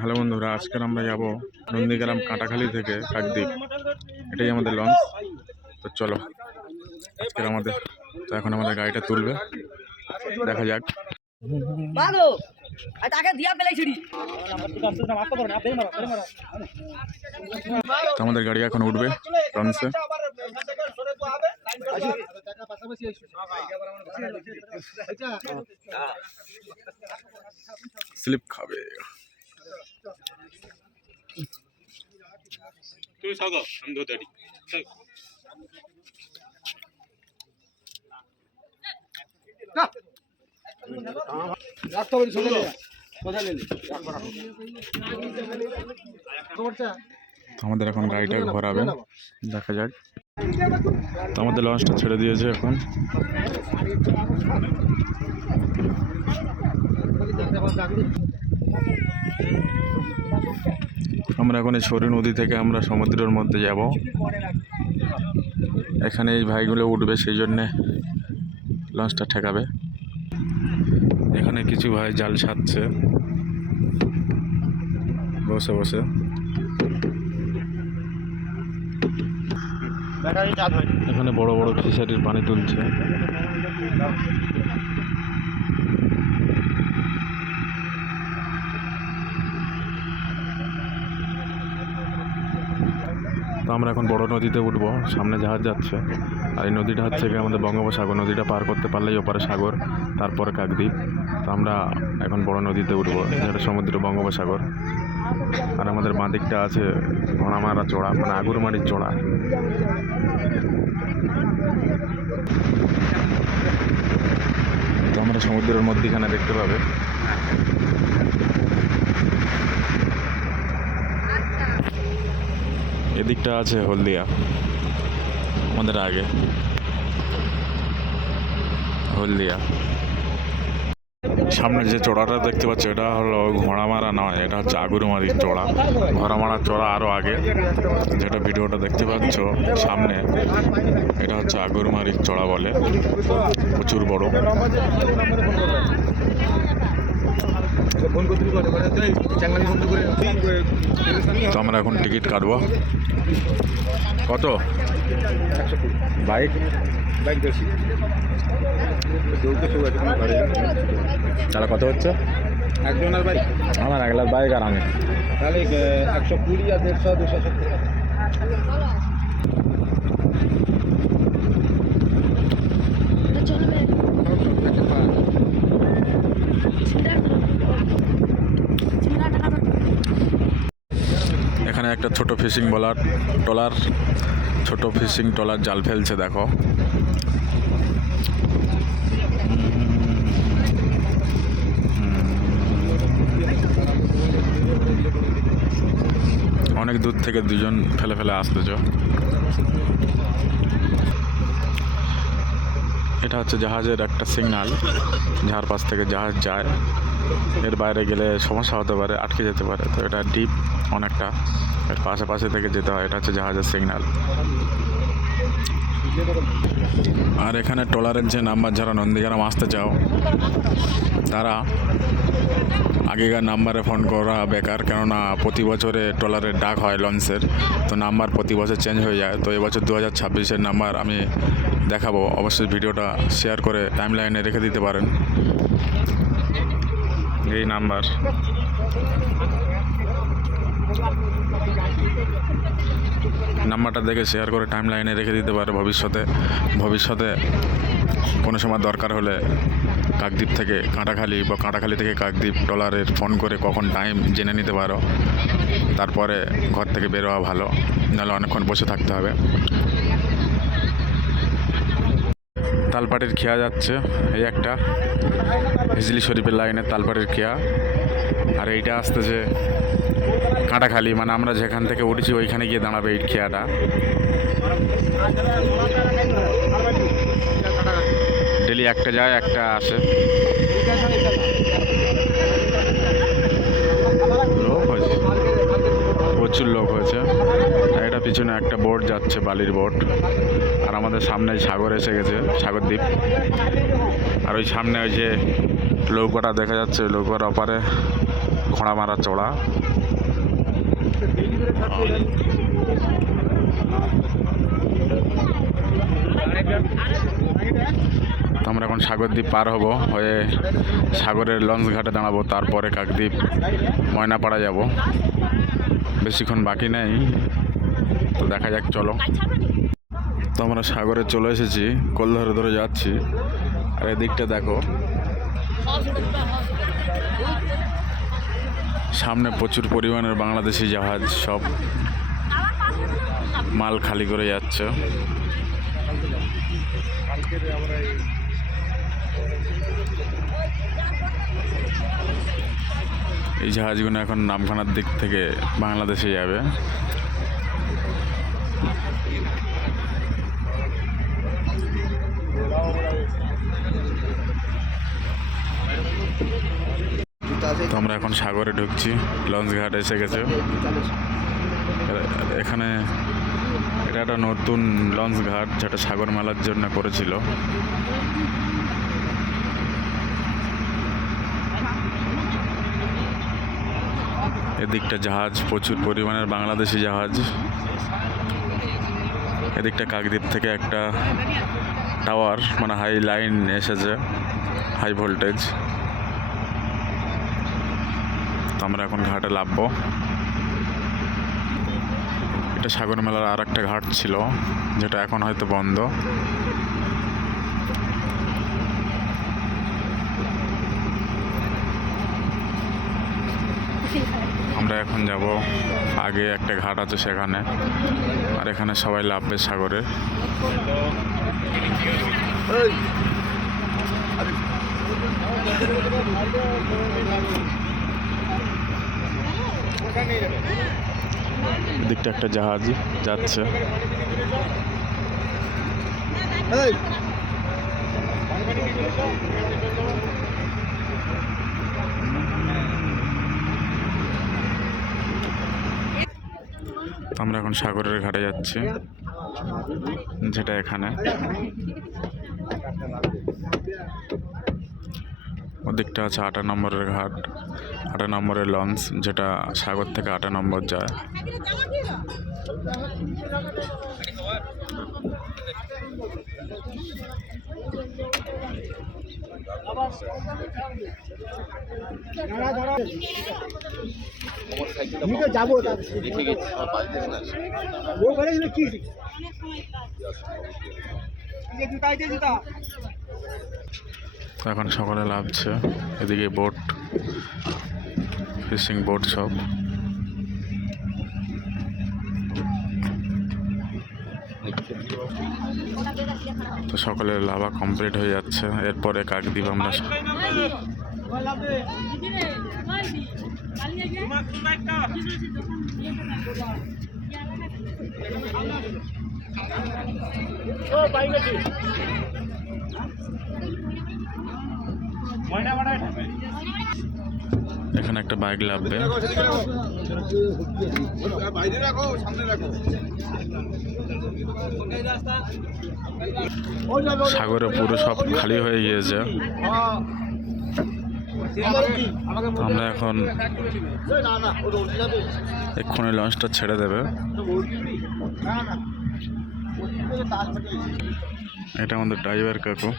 Hello বন্ধুরা, আজকে আমরা যাব নন্দীগ্রাম কাঁটাখালী থেকে কাকদ্বীপ। এটাই আমাদের লঞ্চ। তো চলো আজকের আমাদের এখন আমাদের গাড়িটা তুলবে, দেখা যাক। তো আমাদের গাড়ি এখন উঠবে লঞ্চে। স্লিপ খাবে। তুই সাগো আমি ধরে আমাদের এখন গাড়িটা ঘোরাবে, দেখা যাক। তো আমাদের লঞ্চটা ছেড়ে দিয়েছে এখন। আমরা এখন এই সরু নদী থেকে আমরা সমুদ্রের মধ্যে যাব। এখানে এই ভাইগুলো উঠবে, সেই জন্যে লঞ্চটা ঠেকাবে। এখানে কিছু ভাই জাল ছাড়ছে বসে বসে। এখানে বড় বড় ফিশারির পানি তুলছে। তো আমরা এখন বড় নদীতে উঠবো, সামনে জাহাজ যাচ্ছে। আর এই নদীটা হচ্ছে গিয়ে আমাদের বঙ্গোপসাগর। নদীটা পার করতে পারলেই ওপারে সাগর, তারপরে কাকদ্বীপ। তো আমরা এখন বড় নদীতে উঠবো, যেটা সমুদ্র বঙ্গোপসাগর। আর আমাদের বাঁ দিকটা আছে ঘোড়ামারা চড়া, মানে আগুরমারির চড়া। তো আমরা সমুদ্রের মধ্যিখানে দেখতে পাবে। এদিকটা আছে হলদিয়া, আমাদের আগে হলদিয়া। সামনে যে চড়াটা দেখতে পাচ্ছ, এটা হলো ঘোড়ামারা নয়, এটা হচ্ছে আগুরমারির চড়া। ঘোড়ামারা চড়া আরও আগে, যেটা ভিডিওটা দেখতে পাচ্ছ সামনে, এটা হচ্ছে আগুরমারির চড়া বলে, প্রচুর বড়। তো আমরা এখন টিকিট কাটবো। কত? বাইক বেশি তাহলে কত হচ্ছে? একজনের বাইক, আমার একলার বাইক আর আমি, তাহলে 120 আর 150 270। এখানে একটা ছোট ফিশিং ট্রলার, ছোট ফিশিং ট্রলার জাল ফেলছে, দেখো। অনেক দূর থেকে দুজন ফেলে আসতেছ। এটা হচ্ছে জাহাজের একটা সিগন্যাল, যার পাশ থেকে জাহাজ যায়। এর বাইরে গেলে সমস্যা হতে পারে, আটকে যেতে পারে। তো এটা ডিপ অনেকটা, এর পাশে থেকে যেতে হয়। এটা হচ্ছে জাহাজের সিগন্যাল। আর এখানে ট্রলারের যে নাম্বার, যারা নন্দীগ্রাম আসতে চাও তারা আগেকার নাম্বারে ফোন করা বেকার, কেননা প্রতি বছরে ট্রলারের ডাক হয় লঞ্চের। তো নাম্বার প্রতি বছর চেঞ্জ হয়ে যায়। তো এবছর 2026-এর নাম্বার আমি দেখাবো, অবশ্যই ভিডিওটা শেয়ার করে টাইমলাইনে রেখে দিতে পারেন। এই নাম্বার নাম্বারটা দেখে শেয়ার করে টাইমলাইনে রেখে দিতে পারে। ভবিষ্যতে কোনো সময় দরকার হলে কাকদ্বীপ থেকে কাঁটাখালী বা কাঁটাখালী থেকে কাকদ্বীপ ট্রলারের ফোন করে কখন টাইম জেনে নিতে পারো। তারপরে ঘর থেকে বের হওয়া ভালো, নাহলে অনেকক্ষণ বসে থাকতে হবে। তালপাটির খেয়া যাচ্ছে, এই একটা হিজলি শরীফের লাইনের তালপাটির খেয়া। আর এইটা আসতেছে কাঁটাখালী, মানে আমরা যেখান থেকে উঠেছি ওইখানে গিয়ে দাঁড়াবে এই খেয়াটা। ডেলি একটা যায় একটা আসে। লোক হয়েছে, প্রচুর লোক হয়েছে। এটা পিছনে একটা বোট যাচ্ছে, বালির বোট। আর আমাদের সামনে সাগর এসে গেছে, সাগরদ্বীপ। আর ওই সামনে ওই যে নৌকাটা দেখা যাচ্ছে, নৌকার ওপারে খোঁড়ামারা চড়া। তো আমরা এখন সাগরদ্বীপ পার হব, হয়ে সাগরের লঞ্চ ঘাটে দাঁড়াবো, তারপরে কাকদ্বীপ ময়নাপাড়া যাব। বেশিক্ষণ বাকি নেই, তো দেখা যাক, চলো। তো আমরা সাগরে চলে এসেছি, কোল ধরে ধরে যাচ্ছি। আর এদিকটা দেখো, সামনে প্রচুর পরিমাণের বাংলাদেশি জাহাজ, সব মাল খালি করে যাচ্ছে। এই জাহাজগুলো এখন নামখানার দিক থেকে বাংলাদেশে যাবে। তো আমরা এখন সাগরে ঢুকছি, লঞ্চ ঘাট এসে গেছে। এখানে এটা একটা নতুন লঞ্চ ঘাট, যেটা সাগর মেলার জন্য করেছিল। এদিকটা জাহাজ, প্রচুর পরিমাণের বাংলাদেশি জাহাজ। এদিকটা কাকদ্বীপ থেকে একটা টাওয়ার, মানে হাই লাইন এসেছে, হাই ভোল্টেজ। তো আমরা এখন ঘাটে নামবো। এটা সাগর মেলার আর একটা ঘাট ছিল, যেটা এখন হয়তো বন্ধ। আমরা এখন যাব, আগে একটা ঘাট আছে সেখানে, আর এখানে সবাই নামবে সাগরে। এদিকটা একটা জাহাজ যাচ্ছে। আমরা এখন সাগরের ঘাটে যাচ্ছি, যেটা এখানে। ওদিকটা আছে 8 নম্বরের ঘাট, 8 নম্বরের লঞ্চ, যেটা সাগর থেকে 8 নম্বর যায়। যাবো তো এখন সকালে লাভছে, এদিকে বোট, ফিশিং বোট সব। তো সকালে লাভা কমপ্লিট হয়ে যাচ্ছে, এরপরে কাকদ্বীপ আমরা এখানে একটা বাইক লাভবে। সাগরে পুরো সব খালি হয়ে গিয়েছে। আমরা এখন এক্ষুনি লঞ্চটা ছেড়ে দেবে। এটা আমাদের ড্রাইভার কাকু।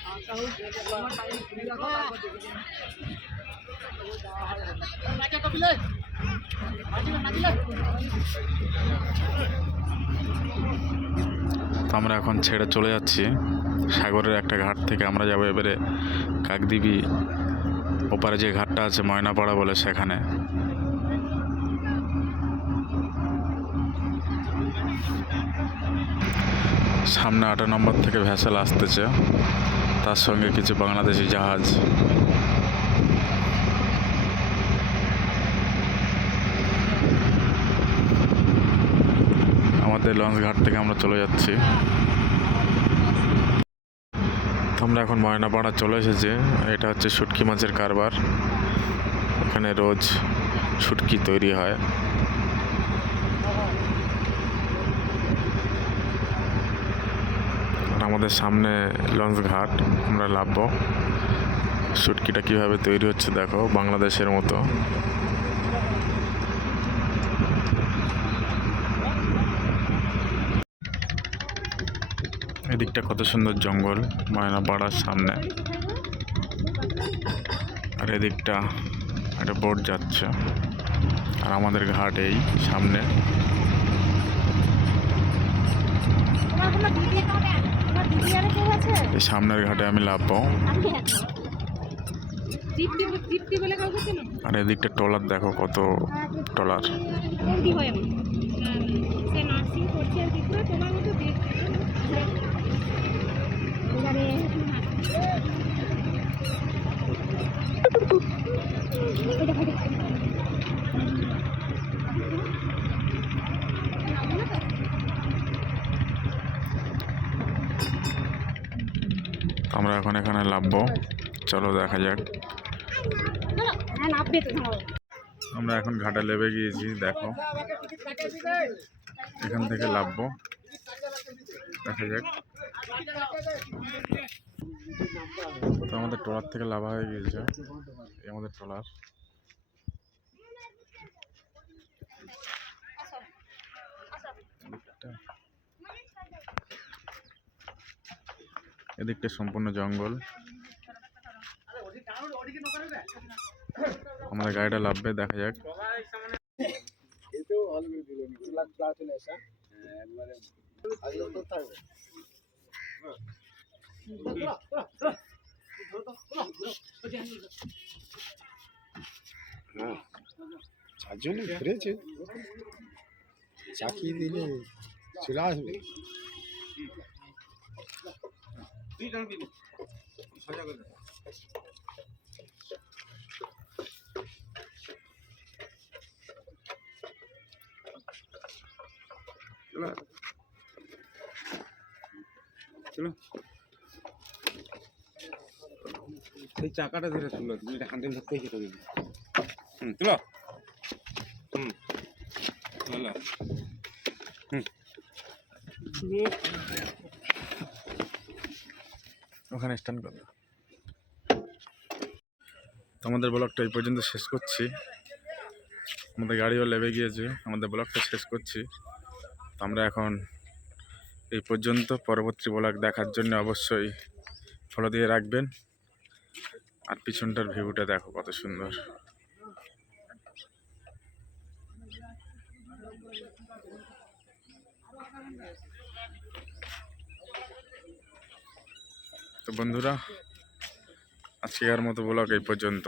তো আমরা এখন ছেড়ে চলে যাচ্ছি সাগরের একটা ঘাট থেকে। আমরা যাবো এবারে কাকদ্বীপী ওপারে যে ঘাটটা আছে ময়নাপাড়া বলে, সেখানে। সামনে 8 নম্বর থেকে ভেসেল আসতেছে, তার সঙ্গে কিছু বাংলাদেশি জাহাজ। আমাদের লঞ্চ ঘাট থেকে আমরা চলে যাচ্ছি। আমরা এখন ময়নাপাড়া চলে এসেছি। এটা হচ্ছে শুটকি মাছের কারবার। এখানে রোজ শুটকি তৈরি হয়। আর আমাদের সামনে লঞ্চ ঘাট, আমরা নামবো। শুটকিটা কিভাবে তৈরি হচ্ছে দেখো, বাংলাদেশের মতো। এদিকটা কত সুন্দর জঙ্গল ময়নাপাড়ার সামনে, আর এদিকটা একটা বোট যাচ্ছে, আর আমাদের ঘাট এই সামনে। এই সামনের ঘাটে আমি নামবো। আর এদিকটা ট্রলার দেখো, কত ট্রলার। তো আমরা এখন এখানে নামবো, চলো দেখা যাক। আমরা এখন ঘাটে নেমে গিয়েছি, দেখো এখান থেকে নামবো, দেখা যাক। তো আমাদের ট্রলার থেকে লাভা হয়ে গিয়েছে, এই আমাদের ট্রলার। এদিকটা সম্পূর্ণ জঙ্গল। আমাদের গাড়িটা লাভবে, দেখা যাক। চারজনে ঘুরেছে, চাকিয়ে দিলে চলে আসবে। চলো, সেই চাকাটা ধরে তুলো, তুমি এটা হ্যান্ডেল ধরতেই কেটে দিবি। তুলো, চলো। ওখানে স্ট্যান্ড করো। তো আমাদের ব্লগটা এই পর্যন্ত শেষ করছি। আমাদের গাড়িও লেবে গিয়েছে, আমাদের ব্লগটা শেষ করছি। তো আমরা এখন এই পর্যন্ত। পরবর্তী ব্লগ দেখার জন্য অবশ্যই ফলো দিয়ে রাখবেন। আর পিছনটার ভিউটা দেখো কত সুন্দর। তো বন্ধুরা, আজকের মতো ব্লগ এই পর্যন্ত।